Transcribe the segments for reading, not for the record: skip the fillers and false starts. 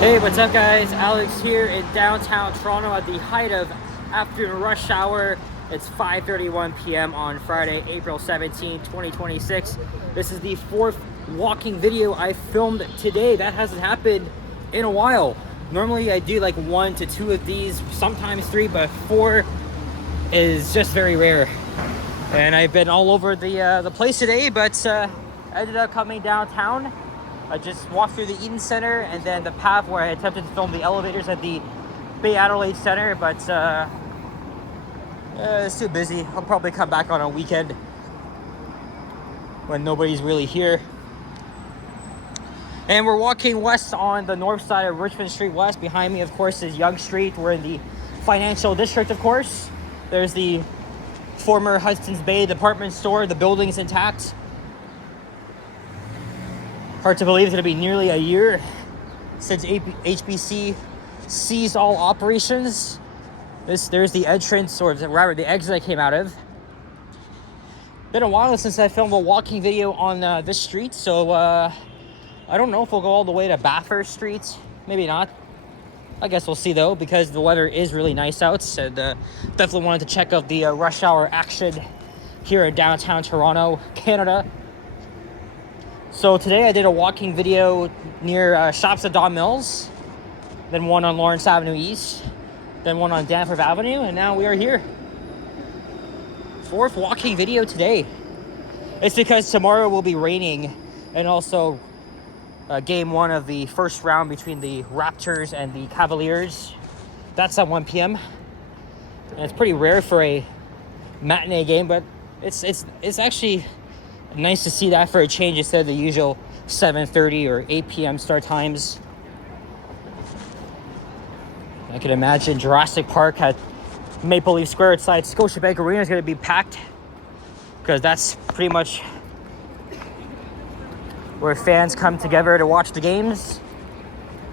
Hey, what's up guys? Alex here in downtown Toronto at the height of afternoon rush hour. It's 5:31 p.m. on Friday, April 17, 2026. This is the fourth walking video I filmed today. That hasn't happened in a while. Normally I do like 1 to 2 of these, sometimes 3, but 4 is just very rare. And I've been all over the place today, but I ended up coming downtown. I just walked through the Eden Center and then the path where I attempted to film the elevators at the Bay Adelaide Center, but it's too busy. I'll probably come back on a weekend when nobody's really here. And we're walking west on the north side of Richmond Street West. Behind me, of course, is Yonge Street. We're in the financial district, of course. There's the former Hudson's Bay department store. The building's intact. Hard to believe it's going to be nearly a year since HBC ceased all operations. There's the entrance, or rather the exit I came out of. Been a while since I filmed a walking video on this street, so I don't know if we'll go all the way to Bathurst Street. Maybe not. I guess we'll see though, because the weather is really nice out. So definitely wanted to check out the rush hour action here in downtown Toronto, Canada. So today I did a walking video near shops at Don Mills, then one on Lawrence Avenue East, then one on Danforth Avenue, and now we are here. Fourth walking video today. It's because tomorrow will be raining, and also game 1 of the first round between the Raptors and the Cavaliers. That's at 1 p.m. And it's pretty rare for a matinee game, but it's actually nice to see that for a change instead of the usual 7:30 or 8 p.m. start times. I can imagine Jurassic Park at Maple Leaf Square outside Scotiabank Arena is going to be packed, because that's pretty much where fans come together to watch the games.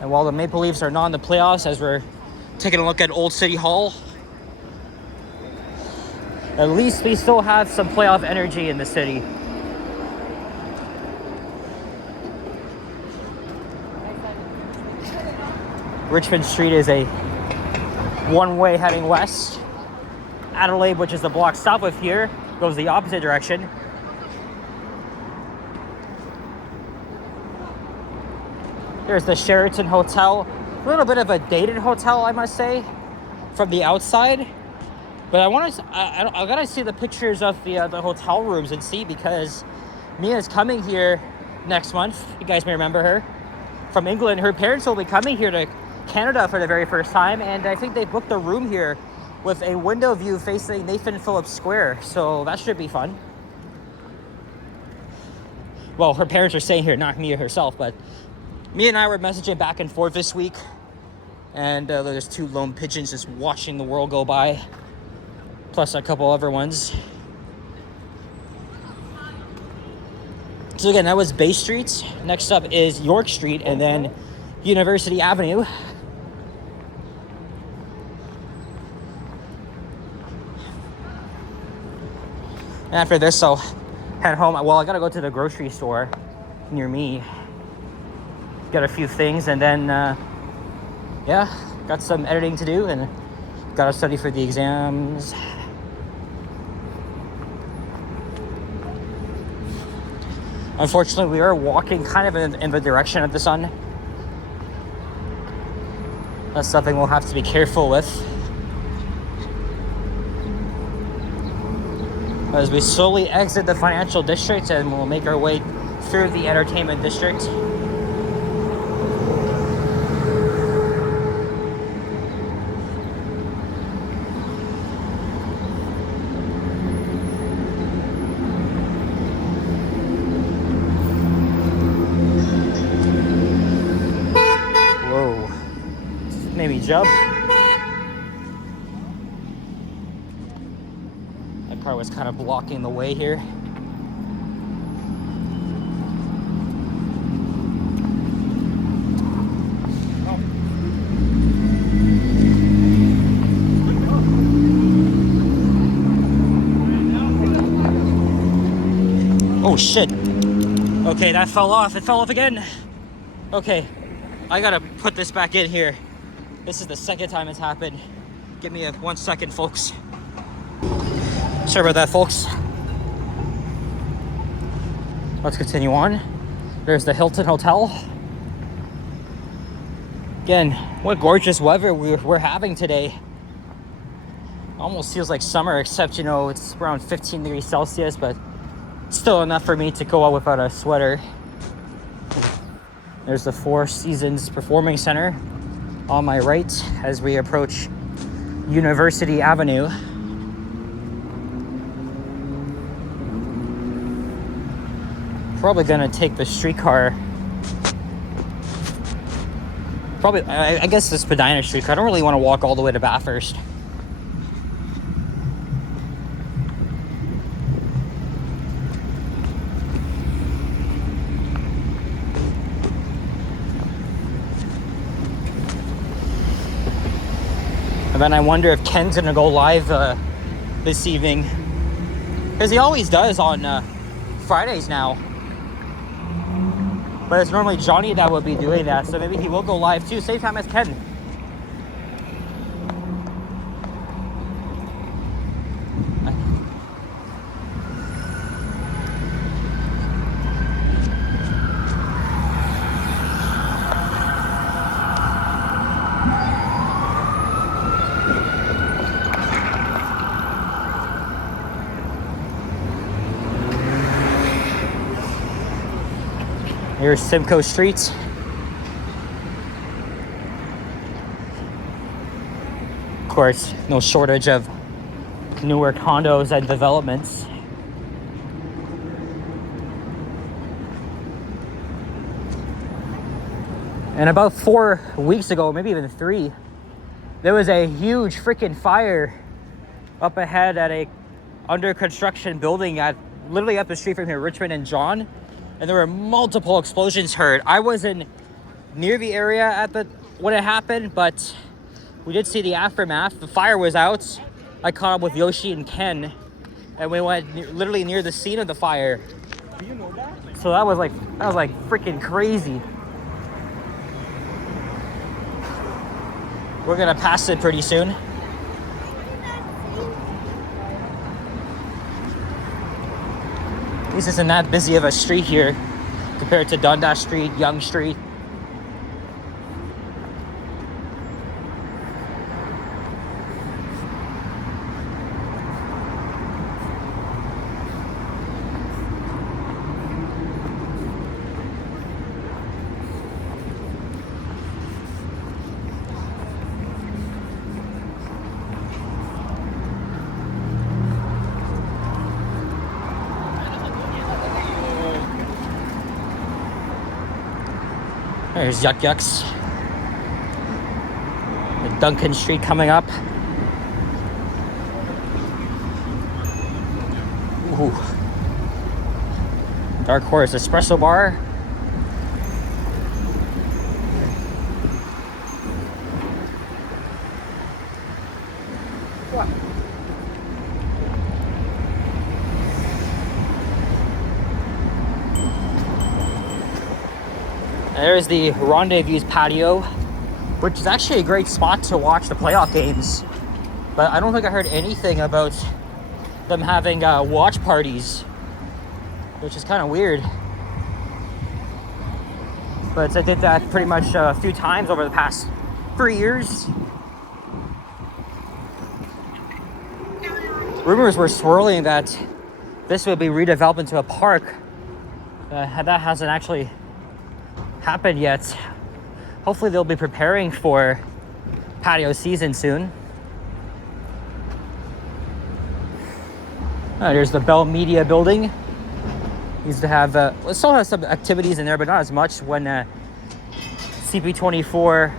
And while the Maple Leafs are not in the playoffs, as we're taking a look at Old City Hall, at least we still have some playoff energy in the city. Richmond Street is a one-way heading west. Adelaide, which is the block south of here, goes the opposite direction. There's the Sheraton Hotel. A little bit of a dated hotel, I must say, from the outside. But I gotta see the pictures of the hotel rooms and see, because Mia's coming here next month. You guys may remember her from England. Her parents will be coming here to Canada for the very first time, and I think they booked a room here with a window view facing Nathan Phillips Square, so that should be fun. Well, her parents are staying here, not Mia herself, but Mia and I were messaging back and forth this week, and there's 2 lone pigeons just watching the world go by, plus a couple other ones. So again, that was Bay Street. Next up is York Street, and then University Avenue. After this, I'll head home. Well, I gotta go to the grocery store near me, get a few things, and then yeah, got some editing to do and gotta study for the exams. Unfortunately, we are walking kind of in the direction of the sun. That's something we'll have to be careful with as we slowly exit the financial district, and we'll make our way through the entertainment district. Whoa, made me jump. Car was kind of blocking the way here. Oh shit. Okay, that fell off. It fell off again. Okay. I gotta put this back in here. This is the second time it's happened. Give me 1 second, folks. Sorry about that, folks. Let's continue on. There's the Hilton Hotel. Again, what gorgeous weather we're having today. Almost feels like summer, except, you know, it's around 15 degrees Celsius, but still enough for me to go out without a sweater. There's the Four Seasons Performing Center on my right as we approach University Avenue. Probably gonna take the streetcar. Probably, I guess the Spadina streetcar. I don't really want to walk all the way to Bathurst. And then I wonder if Ken's gonna go live this evening, because he always does on Fridays now. But it's normally Johnny that would be doing that, so maybe he will go live too, same time as Ken. Here's Simcoe Street. Of course, no shortage of newer condos and developments. And about 4 weeks ago, maybe even 3, there was a huge freaking fire up ahead at a under construction building at literally up the street from here, Richmond and John. And there were multiple explosions heard. I wasn't near the area at when it happened, but we did see the aftermath. The fire was out. I caught up with Yoshi and Ken, and we went literally near the scene of the fire. Do you know that? So that was like freaking crazy. We're gonna pass it pretty soon. This isn't that busy of a street here compared to Dundas Street, Yonge Street. There's Yuck Yucks. The Duncan Street coming up. Ooh. Dark Horse Espresso Bar. What? There's the Rendezvous patio, which is actually a great spot to watch the playoff games. But I don't think I heard anything about them having watch parties, which is kind of weird. But I did that pretty much a few times over the past 3 years. Rumors were swirling that this would be redeveloped into a park. That hasn't actually happened yet. Hopefully they'll be preparing for patio season soon. There's the Bell Media building. Used to have it still has some activities in there, but not as much when CP24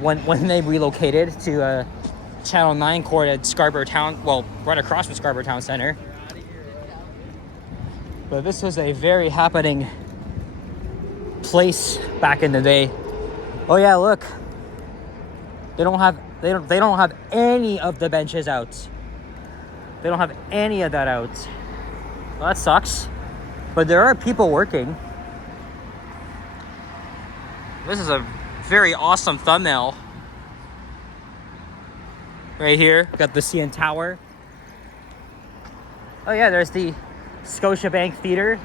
when they relocated to Channel 9 Court at Scarborough Town, well, right across from Scarborough Town Center. But this was a very happening place back in the day. Oh yeah, look. They don't have any of the benches out. They don't have any of that out. Well, that sucks. But there are people working. This is a very awesome thumbnail. Right here, got the CN Tower. Oh yeah, there's the Scotiabank Theater.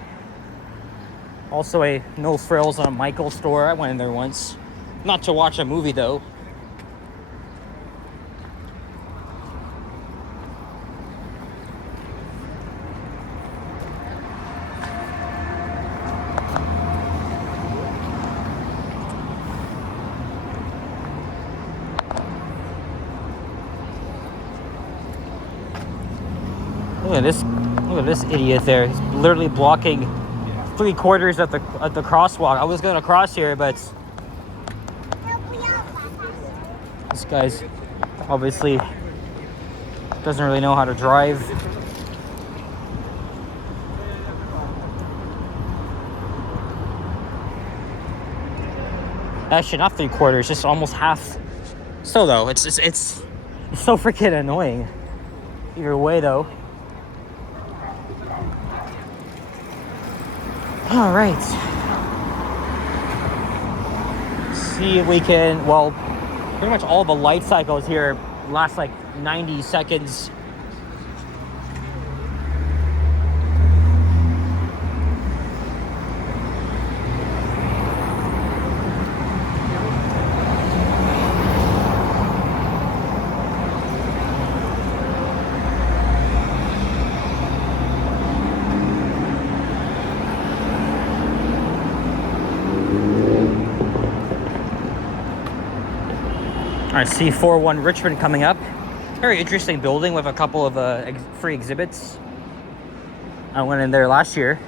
Also a No Frills on Michael store. I went in there once. Not to watch a movie though. Look at this idiot there. He's literally blocking 3/4 at the crosswalk. I was gonna cross here, but this guy's obviously doesn't really know how to drive. Actually, not 3/4, just almost half. So though, it's so freaking annoying. Either way though. All right. See if we can, well, pretty much all the light cycles here last like 90 seconds. I see 41 Richmond coming up. Very interesting building with a couple of free exhibits. I went in there last year.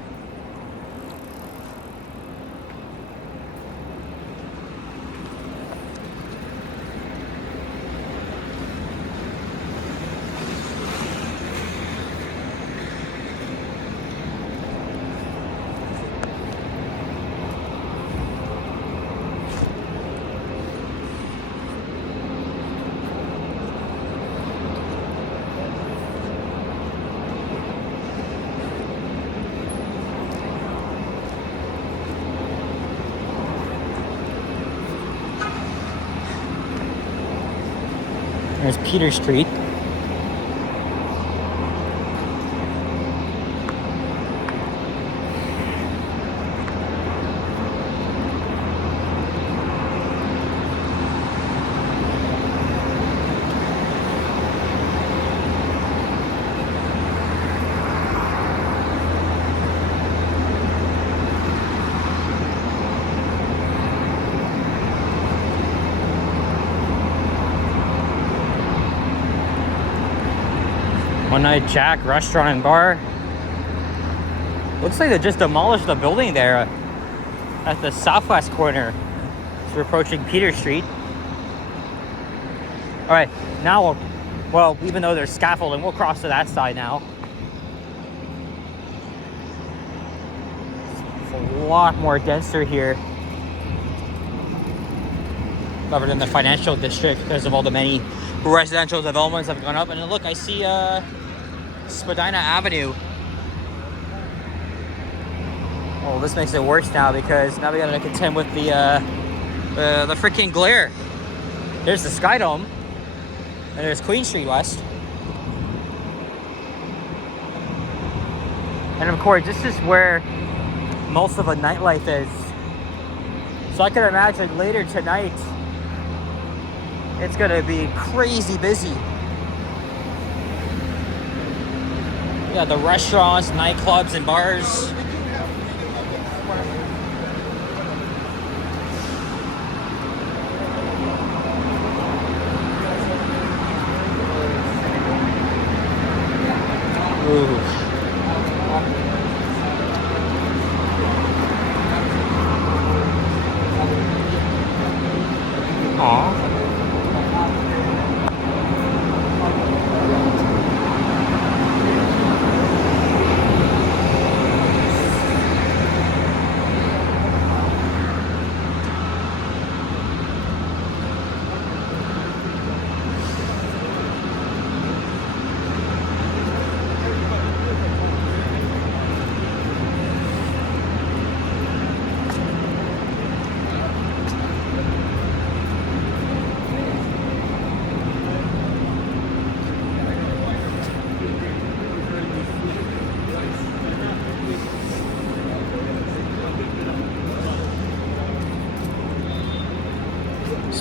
There's Peter Street. One Night Jack Restaurant and Bar. Looks like they just demolished the building there at the southwest corner. So we're approaching Peter Street. All right, now, well, even though there's scaffolding, we'll cross to that side now. It's a lot more denser here. Covered in the financial district because of all the many residential developments that have gone up. And look, I see Spadina Avenue. Oh, this makes it worse now because now we gotta contend with the freaking glare. There's the Sky Dome, and there's Queen Street West. And of course, this is where most of the nightlife is. So I can imagine later tonight, it's gonna be crazy busy. Yeah, the restaurants, nightclubs, and bars. Ooh. Aww.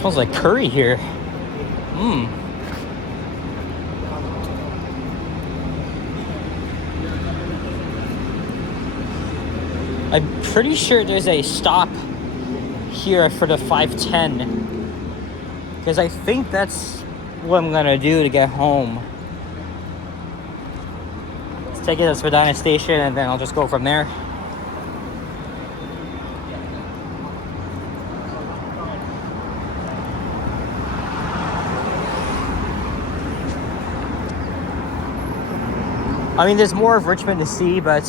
smells like curry here. I'm pretty sure there's a stop here for the 510, because I think that's what I'm gonna do to get home. Let's take it to the Spadina station and then I'll just go from there. I mean, there's more of Richmond to see, but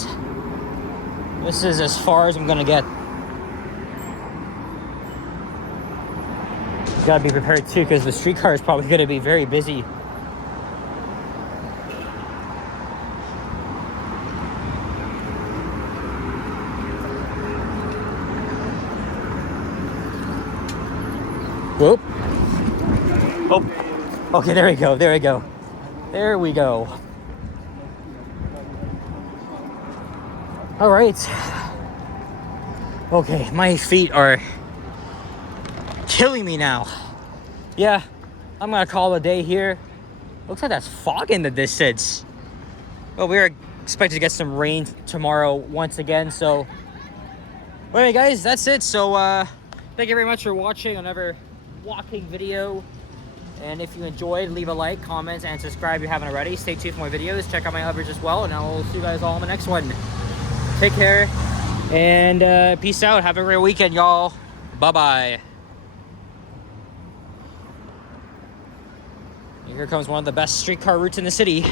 this is as far as I'm gonna get. You gotta be prepared too, because the streetcar is probably gonna be very busy. Whoop. Oh, okay, there we go, there we go. There we go. All right. Okay, my feet are killing me now. Yeah, I'm gonna call it a day here. Looks like that's fog in the distance. Well, we are expected to get some rain tomorrow once again, so anyway guys, that's it. So thank you very much for watching another walking video, and if you enjoyed, leave a like, comment, and subscribe if you haven't already. Stay tuned for more videos. Check out my others as well, and I'll see you guys all in the next one. Take care and peace out. Have a great weekend, y'all. Bye-bye. Here comes one of the best streetcar routes in the city.